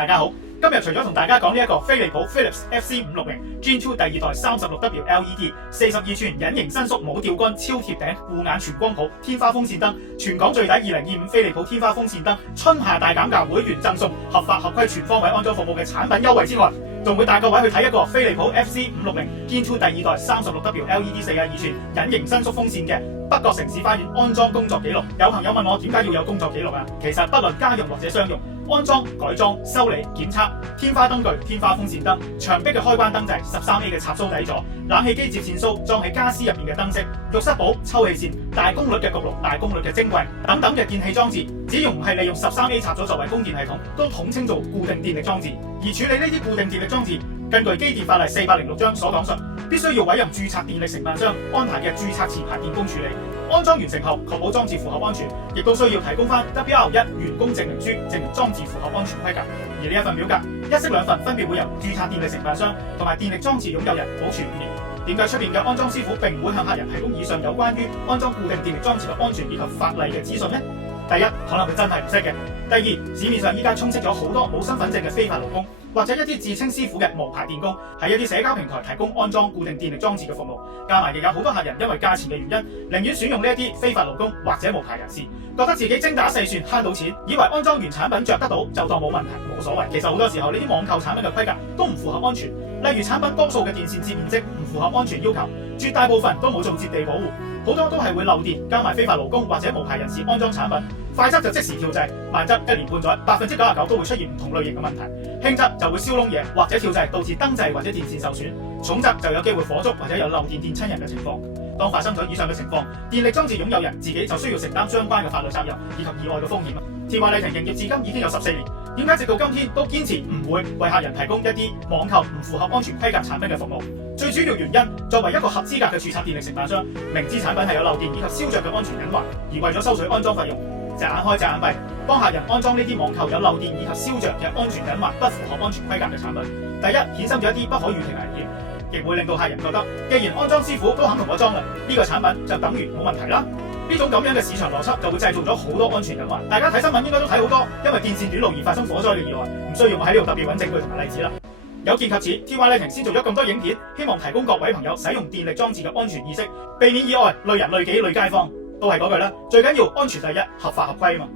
大家好。今日除咗同大家講呢一個飛利浦 Philips FC560 Gen 2第二代 36W LED 42寸隱形伸縮冇吊桿超貼頂護眼全光譜天花風扇燈，全港最抵2025飛利浦天花風扇燈春夏大減價會員贈送合法合規全方位安裝服務嘅產品優惠之外，仲會帶各位去睇一個飛利浦 FC560 Gen 2第二代 36W LED 42寸隱形伸縮風扇嘅北角城市花園安裝工作記錄。有朋友問我點解要有工作記錄啊？其實不論家用或者商用，安裝、改裝、修理、檢測、天花燈具、天花風扇燈、牆壁嘅開關燈掣、13A 嘅插蘇底座、冷氣機接線蘇裝喺家私入面嘅燈飾、浴室寶、抽氣扇、大功率嘅焗爐、大功率嘅蒸櫃等等嘅電器裝置，只要唔係利用13A 插座作為供電系統，都統稱做固定電力裝置。而處理呢啲固定電力裝置，根據機電法例406章所講述，必須要委任註冊電力承辦商安排嘅註冊持牌電工處理。安裝完成後，確保裝置符合安全，亦都需要提供翻 WR1 員工證明書，證明裝置符合安全規格。而呢一份表格一式兩份，分別會由註冊電力承辦商同埋電力裝置擁有人保存5年。點解出邊嘅安裝師傅並唔會向客人提供以上有關於安裝固定電力裝置嘅安全以及法例嘅資訊呢？第一，可能佢真係唔識嘅；第二，市面上依家充斥咗好多冇身份證嘅非法勞工，或者一啲自稱師傅嘅無牌電工，喺一啲社交平台提供安裝固定電力裝置嘅服務。加埋亦有好多客人因為價錢嘅原因，寧願選用呢一啲非法勞工或者無牌人士，覺得自己精打細算慳到錢，以為安裝完產品着得到就當冇問題冇所謂。其實好多時候呢啲網購產品嘅規格都唔符合安全，例如產品多數嘅電線接面積唔符合安全要求，絕大部分都冇做接地保護，好多都係會漏電，加埋非法勞工或者無牌人士安裝產品。快則就即時跳掣，慢則1年半載99%都會出現唔同類型嘅問題。輕則就會燒窿嘢或者跳掣，導致燈掣或者電線受損；重則就有機會火燭或者有漏電電親人嘅情況。當發生咗以上嘅情況，電力裝置擁有人自己就需要承擔相關嘅法律責任以及意外嘅風險。天華禮庭營業至今已經有14年，點解直到今天都堅持唔會為客人提供一啲網購唔符合安全規格產品嘅服務？最主要原因，作為一個合資格嘅註冊電力承辦商，明知產品係有漏電以及燒着嘅安全隱患，而為咗收取安裝費用，隻眼開隻眼閉，幫客人安裝呢啲網購有漏電以及燒着嘅安全隱患不符合安全規格嘅產品。第一，衍生咗一啲不可預期危險，亦會令到客人覺得，既然安裝師傅都肯同我裝啦，呢個產品就等於冇問題啦。呢種咁樣嘅市場邏輯就會製造咗好多安全隱患。大家睇新聞應該都睇好多，因為電線短路而發生火災嘅意外，唔需要我喺呢度特別揾證據同埋例子啦。有見及此，天華禮庭先做咗咁多影片，希望提供各位朋友使用電力裝置嘅安全意識，避免意外累人累己累街坊。都係嗰句啦，最緊要安全第一，合法合規啊嘛。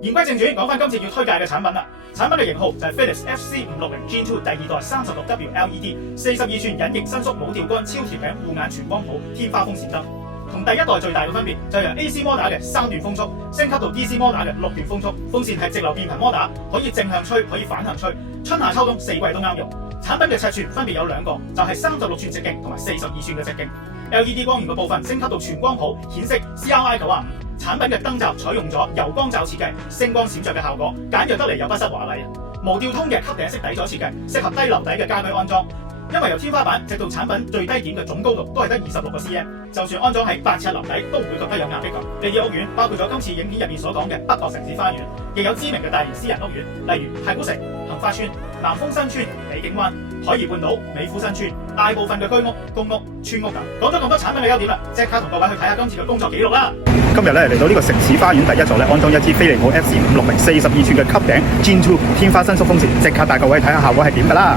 言歸正傳，講翻今次要推介嘅產品啦。產品嘅型號就係 Philips FC560 Gen 2第二代 36W LED 42寸隱形伸縮冇吊桿超貼頂護眼全光譜天花風扇燈。同第一代最大嘅分別就係由 AC 摩打嘅3段風速升級到 DC 摩打嘅6段風速，風扇係直流變頻摩打，可以正向吹，可以反向吹，春夏秋冬4季都啱用。產品嘅尺寸分別有兩個，就係36寸直徑同埋42寸嘅直徑。LED 光源嘅部分升級到全光譜顯色 CRI95。產品嘅燈罩採用咗柔光罩設計，星光閃着嘅效果，簡約得嚟又不失華麗。無吊通嘅吸頂式底座設計，適合低樓底嘅家居安裝。因為由天花板直到產品最低點嘅總高度都係得26個 cm， 就算安裝喺8尺樓底都唔會覺得有壓迫感。呢啲屋苑包括咗今次影片入面所講嘅北角城市花園，亦有知名嘅大型私人屋苑，例如太古城、杏花村、南豐新村、美景灣、海怡半島、美孚新村，大部分嘅居屋、公屋、村屋等。講咗咁多產品嘅優點啦，即刻同各位去睇下今次嘅工作記錄啦。今日嚟到呢個城市花園第一座安裝一支飛利浦 FC560 42寸嘅吸頂 Gen 2天花伸縮風扇，即刻帶各位睇下效果係點㗎啦！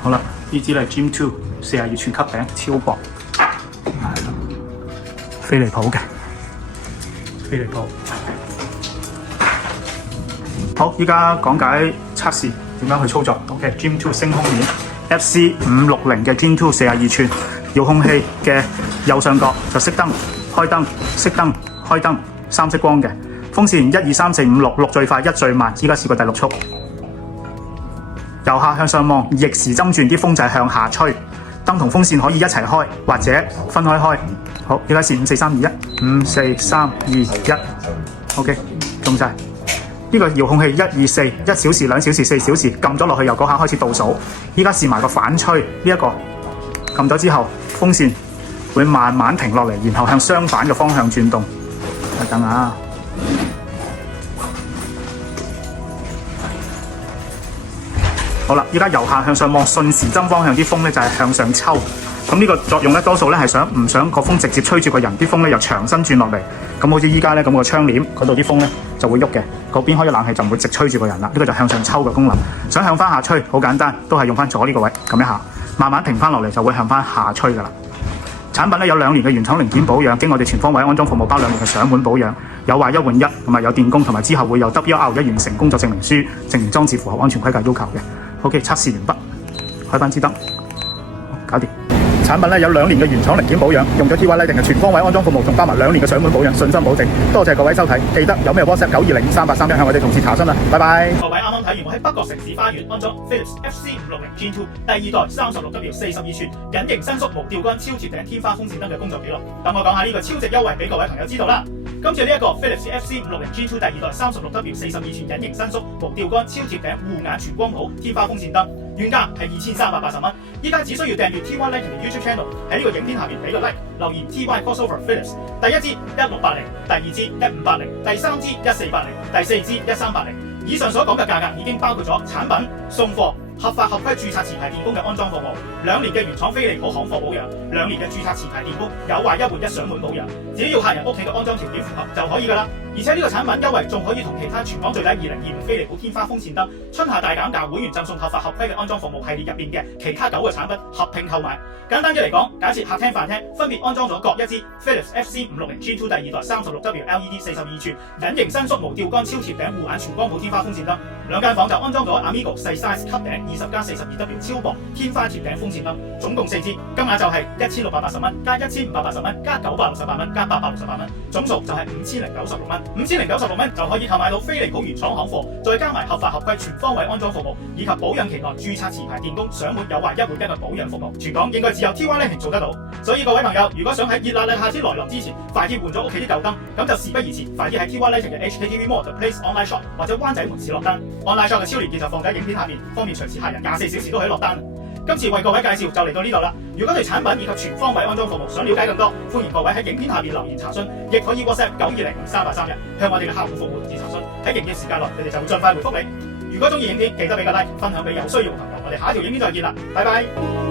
好啦，呢支係 Gen 242寸吸頂，超薄，飛利浦嘅飛利浦。好，依家講解測試點樣去操作。OK，Gen 2星空面 FC560嘅 Gen 242寸遙控器嘅右上角就熄燈、開燈、熄燈、開燈三色光嘅風扇1、2、3、4、5、6， 6最快，1最慢。依家試過第6速。由下向上望，逆時針轉，啲風就係向下吹。燈同風扇可以一齊開，或者分開開。好，依家試5、4、3、2、1， 5、4、3、2、1。OK， 中晒。呢個遙控器1、2、4， 1小時、2小時、4小時，撳咗落去，由嗰下開始倒數。依家試埋個反吹，呢一個撳咗之後，風扇會慢慢停落嚟，然後向相反嘅方向轉動。等下。好啦，依家由下向上望，順時針方向啲風咧就係向上抽，咁呢個作用咧，多數咧係唔想個風直接吹住個人，啲風咧由長身轉落嚟。咁好似依家咧咁個窗簾嗰度啲風咧就會喐嘅，嗰邊開咗冷氣就唔會直吹住個人啦。呢個就向上抽嘅功能。想向翻下吹，好簡單，都係用翻左呢個位撳一下，慢慢停翻落嚟就會向翻下吹噶啦。產品咧有2年嘅原廠零件保養，經我哋全方位安裝服務包2年嘅上門保養，有壞一換一，同埋有電工，同埋之後會有 WR1完成工作證明書，證明裝置符合安全規格要求嘅。OK， 測試完畢，開翻支燈，搞掂。產品咧有2年嘅原廠零件保養，用咗 TY Lighting嘅全方位安裝服務，仲包埋2年嘅上門保養，信心保證。多謝各位收睇，記得有咩 WhatsApp 9205331向我哋同事查詢啦。拜拜。各位啱啱睇完我喺北角城市花園安裝 Philips FC560 Gen 2第2代 36W42 寸隱形伸縮無吊杆超貼頂天花風扇燈嘅工作記錄。等我講下呢個超值優惠俾各位朋友知道啦。今次呢一個 Philips FC560 Gen 2第2代 36W42 寸隱形伸縮無吊杆超貼頂護眼全光譜天花風扇燈，原價係2380蚊，依家只需要訂閱 TY Lighting 嘅 YouTube Channel， 喺呢個影片下面俾個 like， 留言 TY Crossover Philips， 第一支1680，第二支1580，第三支1480，第四支1380。以上所講嘅價格已經包括咗產品、送貨、合法合規註冊持牌電工嘅安裝服務，2年嘅原廠飛利浦行貨保養，2年嘅註冊持牌電工有壞一換一上門保養，只要客人屋企嘅安裝條件符合就可以㗎啦。而且呢個產品優惠仲可以同其他全港最低2025飛利浦天花風扇燈、春夏大減價會員贈送合法合規嘅安裝服務系列入邊嘅其他9個產品合併購買。簡單啲嚟講，假設客廳飯廳分別安裝咗各一支 Philips FC560 Gen 2第2代 36W LED 42寸隱形伸縮無吊杆超貼頂護眼全光譜天花風扇燈，2間房就安裝咗 Amigo 細 size 吸頂20+42W 超薄天花貼頂風扇燈，總共4支，金額就係1680蚊加1580蚊加968蚊加868蚊，總數就係5096蚊。5096蚊就可以購買到飛利浦原廠行貨，再加埋合法合規全方位安裝服務，以及保養期內註冊持牌電工上門有壞一換一嘅保養服務，全港應該只有 TY Lighting 做得到。所以各位朋友，如果想喺熱辣嘅夏天來臨之前，快啲換咗屋企啲舊燈，咁就事不宜遲，快啲喺 TY Lighting 嘅 HKTV Mall Place Online Shop 或者灣仔門市落單。Online Shop 嘅超連結就放喺影片下面，方便隨時客人24小時都可以落單。今次為各位介紹就嚟到呢度啦。如果對產品以及全方位安裝服務想了解更多，歡迎各位喺影片下面留言查詢，亦可以 WhatsApp 9205831向我哋嘅客戶服務同事查詢。喺營業時間內，你哋就會盡快回覆你。如果中意影片，記得俾個 like， 分享俾有需要嘅朋友。我哋下一條影片再見啦，拜拜。